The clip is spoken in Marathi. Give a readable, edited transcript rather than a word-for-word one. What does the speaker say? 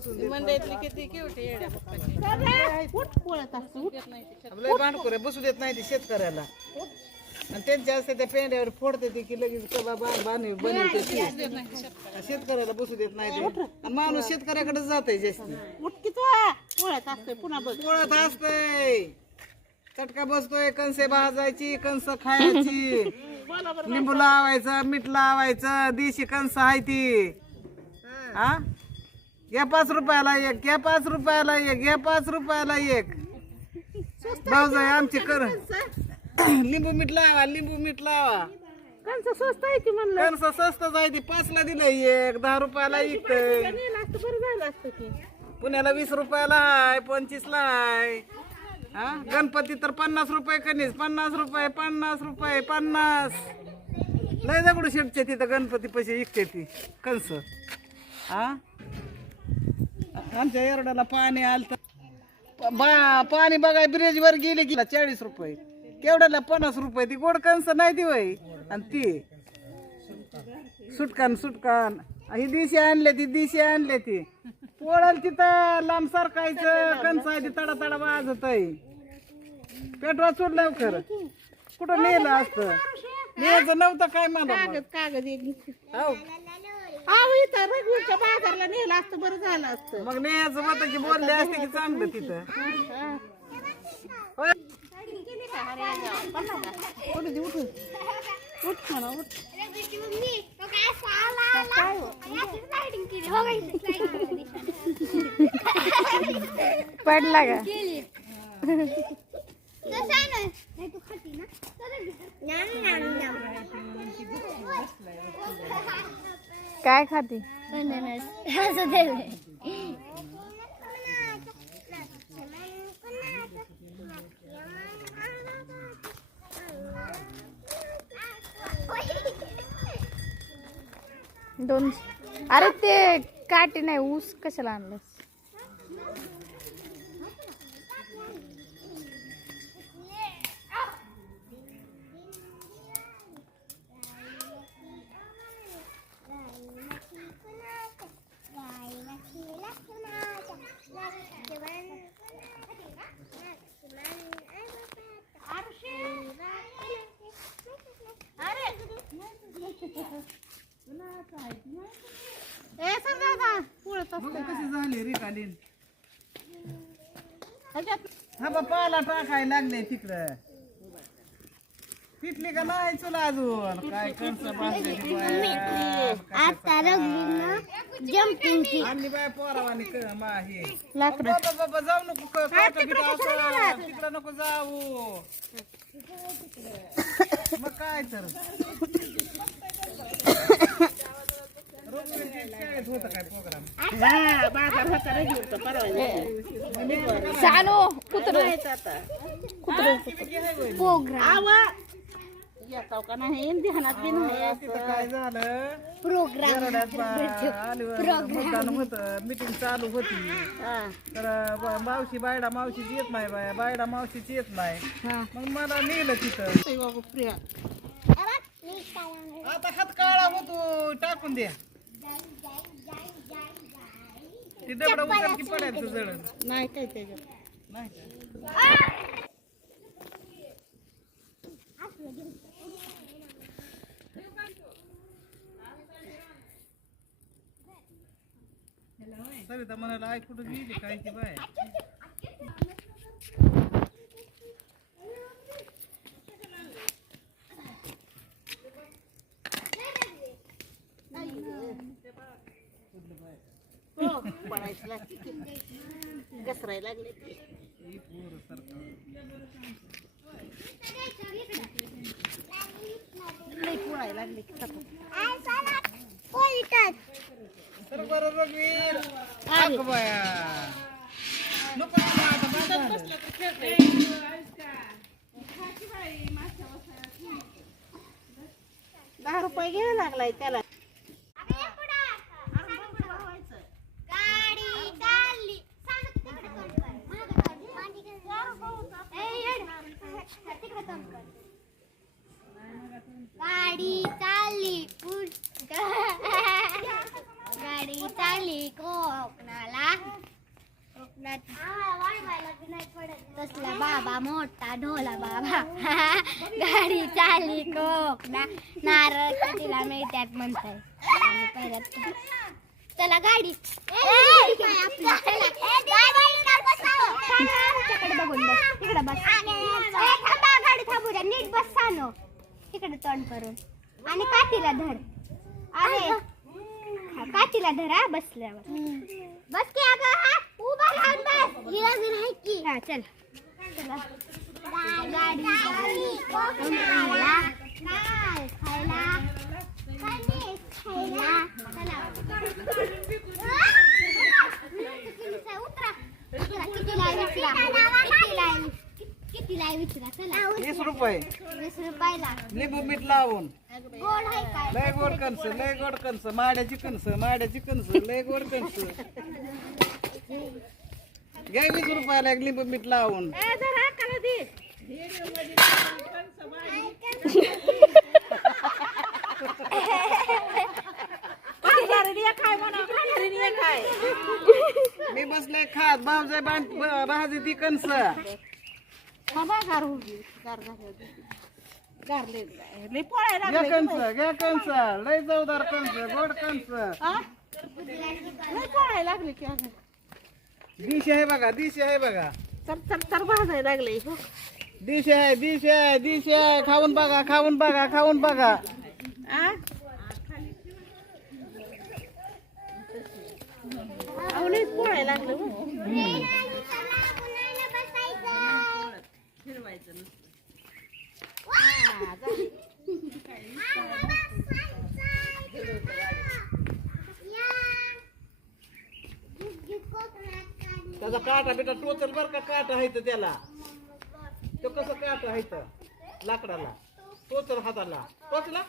बसून देत मंडईतली किती क्यूटी येड्या आपल्या भांडकुऱ्या बसू देत नाही ती शेतकऱ्याला आणि त्यांच्या असते त्या पेंड्यावर फोडते ती की लगेच कबा बनवते ती शेतकऱ्याला बसू देत नाही ते आणि माणूस शेतकऱ्याकडे जाते जास्ती पोळत असतंय चटका बसतोय कणसे भाजायची कणस खायची लिंबू लावायचं मीठ लावायचं देशी कणस आहे ती हा घ्या 5 रुपयाला एक घ्या 5 रुपयाला एक घ्या 5 रुपयाला एक भाऊजाई आमची कर लिंबू मीठ लावा लिंबू मीठ लावा कणस स्वस्त आहे की म्हणलं कणस स्वस्त जायची 5 ला दिलंय एक 10 रुपयाला एक बरं झालं असतं की पुण्याला 20 रुपयाला आहे 25 ला आहे हा गणपती तर 50 रुपये कणीस 50 रुपये 50 रुपये 50 लय दगडू शेटचे तिथं गणपती पैसे विकते ती कंस हा आमच्या एरडाला पाणी आलं पाणी बघाय ब्रिज वर गेले की 40 रुपये केवढ्याला 50 रुपये ती गोड कंस नाही ती वय आणि ती सुटकान सुटकान ही दिशी आणले ती पोळाल तिथं लांब सरकायचं कंस आहे ती तडा तडा वाजत आहे पेटवा चोड लवकर कुठं नेलं असतं न्यायचं नव्हतं काय मला कागद हो इथं रघुवीरच्या बाजारला नेलं असतं बरं झालं असतं मग न्यायचं होतं की बोलले असते की चांगलं तिथं होय. उठ म्हणा उठ पडला का काय खाती दोन अरे ते काटे नाही ऊस कशाला आणलंस कशी झाली रे कालीन हा बा पाला टाकाय लागले तिकडं पिटली का नाही चला अजून काय कंस आणली बाय पोरावानी बाबा जाऊ नको तिकडं नको जाऊ मग काय तर होत काय प्रोग्राम बाजार होता रघुवीरचा परवा सानू कुत्र येतो का नाही ध्यानात बी नाही तिथं काय झालं प्रोग्राम मतदान होत मीटिंग चालू होती तर मावशी मावशीची येत नाही बायडा मावशीची येत नाही मग मला नेलं तिथं प्रिया आता हात काळा होतो टाकून द्या ते दबडा उचल की पडायचं जड नाही काय त्याच्यात नाही सविता म्हणाला आई कुठं गेली काय की बाय पडायचं लागते घसरायला लागले पोळायला लागले तर बरं रघुवीर अगं बाया नको आता 10 रुपये घ्यायला लागलाय त्याला गाडी चालली चाली कोकणाला कोकणात तसला बाबा मोठा ढोला बाबा गाडी चाली कोकणा नारळ तिला मिळतात म्हणताय आणि परत चला गाडी बघून बस तिकडे बस थांबा गाडी थांबू द्या नीट बस सानो तिकडे तोंड करून आणि काठीला धर आहे काठीला धरा बसल्यावर बस की अगं हा उभा राहून बस हिला जर आहे की हा चल चला गाडी कोकणाला काय खायला खायला चला उतरा कितीला विचारा चला 20 रुपये 20 रुपयाला लिंबू मीठ लावून गोड आहे काय लय गोड कणस माड्याची कणस लय गोड कणस घ्या 20 रुपयाला एक लिंबू मीठ लावून मी बसले खात भावजे भाजी ती कणस घ्या कणस लय चवदार कणस गोड कणस लागले की डिश आहे बघा तर भाजायला लागले डिश आहे खाऊन बघा आवडीच पोळायला लागलं त्याचा काटा बिटा टोचल बर का काटा आहे तर त्याला तो कसं काटा आहे तर लाकडाला टोचल हाताला टोचला